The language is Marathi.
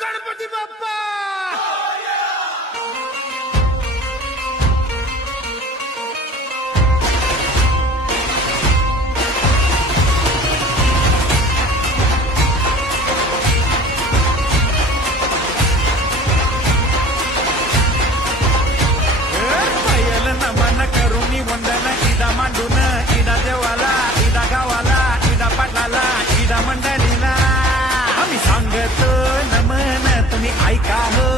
गणपती बाप्पा नमन करुणी वंदन इदा मांडून इदा देवाला इदा गावाला इदा पाटलाला इदा मंडळीला आम्ही सांगतो नमन तुम्ही ऐका हो